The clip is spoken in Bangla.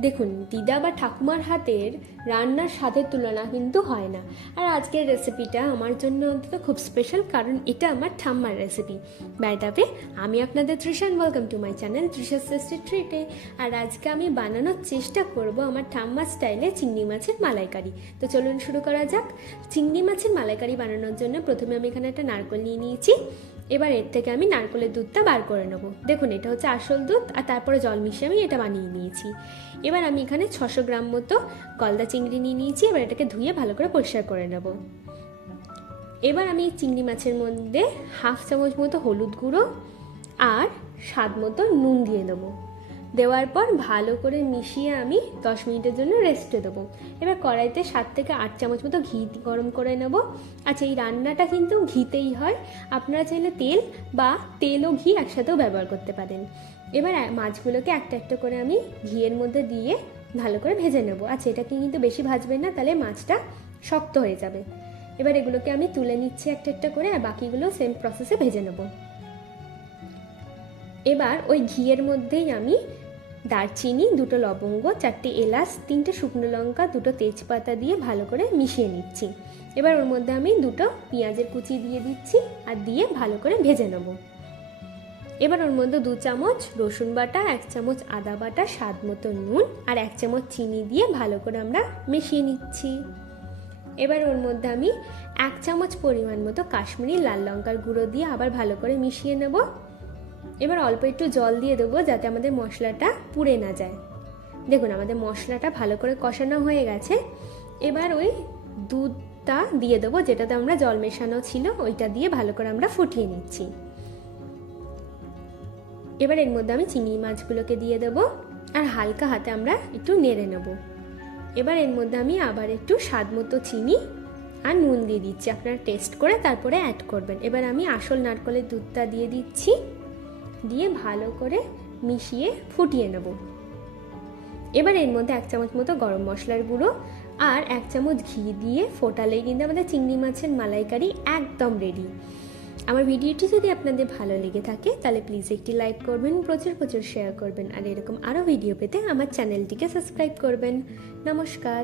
দেখুন, দিদা বা ঠাকুমার হাতের রান্নার স্বাদের তুলনা কিন্তু হয় না। আর আজকের রেসিপিটা আমার জন্য অন্তত খুব স্পেশাল, কারণ এটা আমার ঠাম্মার রেসিপি। বাই দ্য ওয়ে, আমি আপনাদের Trisha, welcome to my channel Trisha's tasty ট্রিটে। আর আজকে আমি বানানোর চেষ্টা করব আমার ঠাম্মার স্টাইলে চিংড়ি মাছের মালাইকারি। তো চলুন শুরু করা যাক। চিংড়ি মাছের মালাইকারি বানানোর জন্য প্রথমে আমি এখানে একটা নারকেল নিয়ে নিয়েছি। এবার এর থেকে আমি নারকেলের দুধটা বার করে নেবো। দেখুন, এটা হচ্ছে আসল দুধ, আর তারপরে জল মিশিয়ে আমি এটা বানিয়ে নিয়েছি। এবার আমি এখানে 600 গ্রাম মতো গলদা চিংড়ি নিয়ে নিয়েছি। এবার এটাকে ধুয়ে ভালো করে পরিষ্কার করে নেব। এবার আমি চিংড়ি মাছের মধ্যে হাফ চামচ মতো হলুদ গুঁড়ো আর স্বাদ মতো নুন দিয়ে দেবো। দেওয়ার পর ভালো করে মিশিয়ে আমি 10 মিনিটের জন্য রেস্টে দেবো। এবার কড়াইতে 7 থেকে 8 চামচ মতো ঘি গরম করে নেব। আচ্ছা, এই রান্নাটা কিন্তু ঘিতেই হয়। আপনারা চাইলে তেল ও ঘি একসাথেও ব্যবহার করতে পারেন। এবার মাছগুলোকে একটা একটা করে আমি ঘিয়ের মধ্যে দিয়ে ভালো করে ভেজে নেব। আচ্ছা, এটাকে কিন্তু বেশি ভাজবেন না, তাহলে মাছটা শক্ত হয়ে যাবে। এবার এগুলোকে আমি তুলে নিচ্ছি একটা একটা করে, আর বাকিগুলো সেম প্রসেসে ভেজে নেব। এবার ওই ঘিয়ের মধ্যেই আমি দারচিনি, 2টো লবঙ্গ, 4টে এলাচ, 3টে শুকনো লঙ্কা, 2টো তেজপাতা দিয়ে ভালো করে মিশিয়ে নিচ্ছি। এবার ওর মধ্যে আমি 2টো পেঁয়াজের কুচি দিয়ে দিচ্ছি আর দিয়ে ভালো করে ভেজে নেব। এবার ওর মধ্যে 2 চামচ রসুন বাটা, 1 চামচ আদা বাটা, স্বাদ মতো নুন আর 1 চামচ চিনি দিয়ে ভালো করে আমরা মিশিয়ে নিচ্ছি। এবার ওর মধ্যে আমি 1 চামচ পরিমাণ মতো কাশ্মীরি লাল লঙ্কার গুঁড়ো দিয়ে আবার ভালো করে মিশিয়ে নেব। এবার অল্প একটু জল দিয়ে দেবো, যাতে আমাদের মশলাটা পুড়ে না যায়। দেখুন, আমাদের মশলাটা ভালো করে কষানো হয়ে গেছে। এবার ওই দুধটা দিয়ে দেবো, যেটাতে আমরা জল মেশানো ছিল, ওইটা দিয়ে ভালো করে আমরা ফুটিয়ে নিচ্ছি। এবার এর মধ্যে আমি চিংড়ি মাছগুলোকে দিয়ে দেবো আর হালকা হাতে আমরা একটু নেড়ে নেব। এবার এর মধ্যে আমি আবার একটু স্বাদ মতো চিনি আর নুন দিয়ে দিচ্ছি। আপনারা টেস্ট করে তারপরে অ্যাড করবেন। এবার আমি আসল নারকেলের দুধটা দিয়ে দিচ্ছি, দিয়ে ভালো করে মিশিয়ে ফুটিয়ে নেব। এবার এর মধ্যে 1 চামচ মতো গরম মশলার গুঁড়ো আর 1 চামচ ঘি দিয়ে ফোটালেই কিন্তু আমাদের চিংড়ি মাছের মালাইকারি একদম রেডি। আমার ভিডিওটি যদি আপনাদের ভালো লেগে থাকে তাহলে প্লিজ একটি লাইক করবেন, প্রচুর প্রচুর শেয়ার করবেন, আর এরকম আরও ভিডিও পেতে আমার চ্যানেলটিকে সাবস্ক্রাইব করবেন। নমস্কার।